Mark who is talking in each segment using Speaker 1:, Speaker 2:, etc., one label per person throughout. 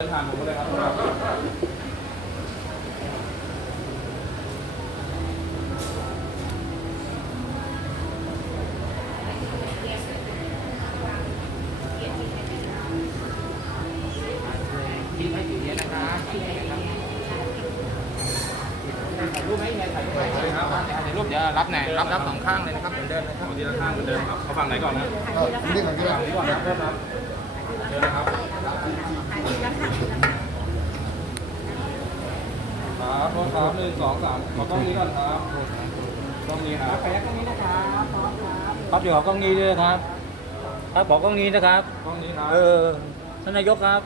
Speaker 1: เดินผ่านผมไปเลยครับถ่ายรูปไหมถ่ายรูปไหมถ่ายรูปเดี๋ยวรับแน่รับรับสองข้างเลยนะครับเหมือนเดิมนะครับทีละข้างเหมือนเดิมครับเขาฝั่งไหนก่อนนะ
Speaker 2: นี่ก่อนก็ได้
Speaker 1: ฝั่งนี้ก่อนนะครับเดินนะ ครับครับโทษครับหนึ่งสองสามขอกล้องนี้ก่อนครับกล้องนี้ครับแก
Speaker 3: ล้องนี้นะ
Speaker 4: ครับครับเดี๋ยวขอกล้องนี้ด้วยครับ ครับบอกกล้องนี้นะครับ
Speaker 1: กล้องนี้ครับ
Speaker 4: เออท่านนายกครับ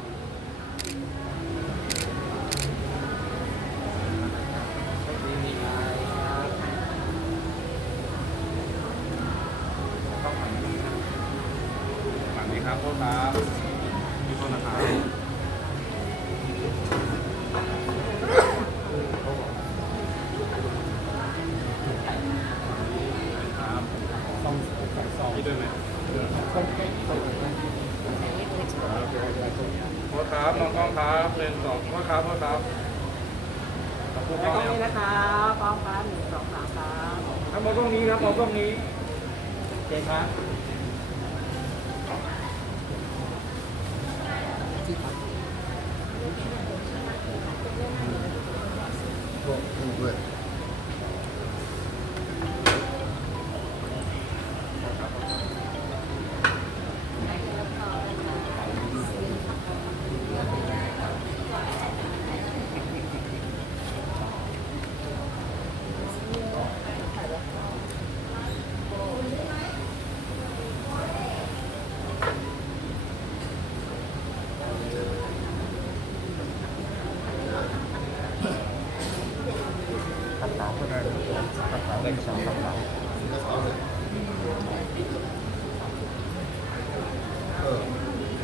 Speaker 1: โทษครับมีโทษนะครับนี่ด้วยไหมโทษครับมองกล้องครับเลนสองโทษครับโทษครับขอบคุณ
Speaker 3: แล้ว
Speaker 1: มาก
Speaker 3: ก็
Speaker 1: เลย
Speaker 3: นี่นะครับพร้อมครับหนึ่งสองสามครับ
Speaker 1: ครับมองกล้องนี้ครับมองกล้องนี้โอเคครับ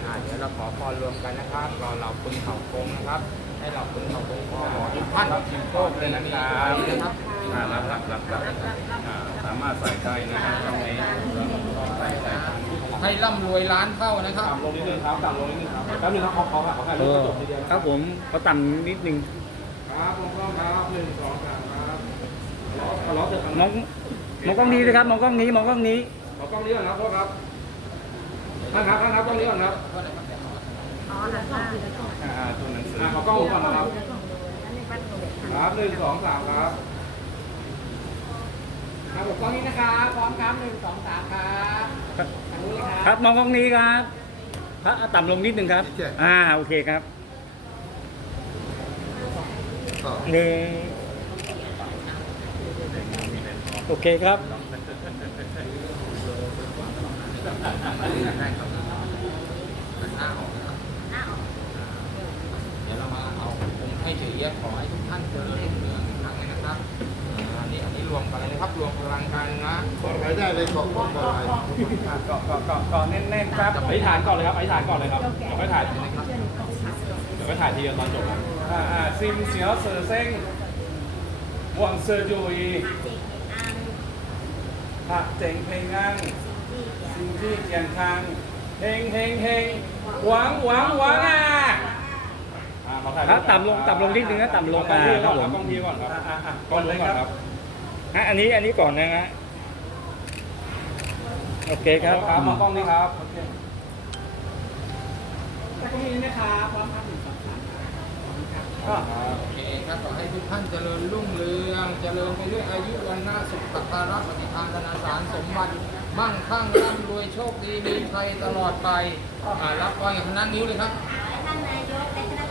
Speaker 5: อ่าเดี๋ยวเราขอพรรวมกันนะครับรอเราคุณเข่าคงนะครับ ให้เราคุณเข่าคงขอหมอทุกท่านโชคดีนะครับนะครับ
Speaker 1: อ่ารับรับรับรับอ่าสามารถใส่ได้นะครับตรงนี้ใส่ใส่ครับ
Speaker 5: ให้ร่ำรวยล้านเท่านะครับ
Speaker 1: ต่ำลงนิดนึงครับต่ำลงนิดนึงครับแป๊บนึงครับขอขอขอถ่าย
Speaker 4: เอ
Speaker 1: รูปก
Speaker 4: อ
Speaker 1: จกทีเดียวนะครับ
Speaker 4: ผมเขาต่ำนิดนึง
Speaker 1: ครับผมกล้องครับหนึ่งสองสาม ครับล้อล้อเจอกัน
Speaker 4: มองมองกล้องนี้นะครับมองกล้องนี้มองกล้องนี้
Speaker 1: ขอกล้องนี้ก่อนครับพ่อครับท่านครับท่านครับกล้องนี้ก่อนครับ
Speaker 3: อ๋อหนักมาก
Speaker 1: อ่าอ่าตัวหนังสืออ่าขอกล้องผมก่อนนะครับครับหนึ่งสองสามครับ
Speaker 3: ครับผมกล้องนี้นะครับพร้อมครับหนึ่งสองสามครับ
Speaker 4: ครับ
Speaker 3: ทางนู้นเลยค
Speaker 4: ครับรับมองกล้องนี้ครับครับอะต่ำลงนิดนึงครับ อ่าโอเคครับ
Speaker 2: ก็
Speaker 4: หนึ่ง โอเคครับ
Speaker 5: เดี๋ยวเรามาเอาผมให้ถือเยอะขอให้ทุกท่านเจริญรุ่งเรืองอีกครั้งหนึงนะครับอ่านี่อันนี้รวมกันเลยนะครับรวมพลังกันนะ
Speaker 2: ขอไปได้เลยขอขอขออะไร
Speaker 1: เกาะเกาะเกาะเกาะแน่นๆครับอธิษฐานก่อนเลยครับอธิษฐานก่อนเลยครับเดี๋ยวไปถ่ายเดี๋ยวไปถ่ายทีเดียวตอนจบครับ อ่าอ่าซิมเสียวเสือเซ้งหวังเสือจุย พระเจ๋งเพลงงังสิ่งที่เกียนทางเฮงเฮงเฮงหวังหวังหวังอะอ่าขอถ่าย
Speaker 4: ครับต่ำลงต่ำลงนิดนึงนะต่ำลง
Speaker 1: กล้องพี่ก่อน
Speaker 4: อ่า
Speaker 1: ค
Speaker 4: ครั
Speaker 1: รับบ
Speaker 4: ผม
Speaker 1: กล้องพี่ก่อนครับอ่าอ่าก่อนเลยครับ
Speaker 4: ฮะอันนี้อันนี้ก่อนนะฮะโอเคครับ
Speaker 1: ครับมองกล้องนี้ครับโอเค
Speaker 3: แล้วก็มีนี้นะครับพร้อมครับหนึ่งสองสามครับ
Speaker 5: โอเคครับขอให้ทุกท่านเจริญรุ่งเรือง เจริญไปด้วยอายุวันนาสุขภาพปฏิทานธนาสารสมบัติมั่งคั่งร่ำรวยโชคดีมีชัยตลอดไปรับไว้อย่างคณะนิ้วเลยครับ
Speaker 6: ท่านนายกและคณะ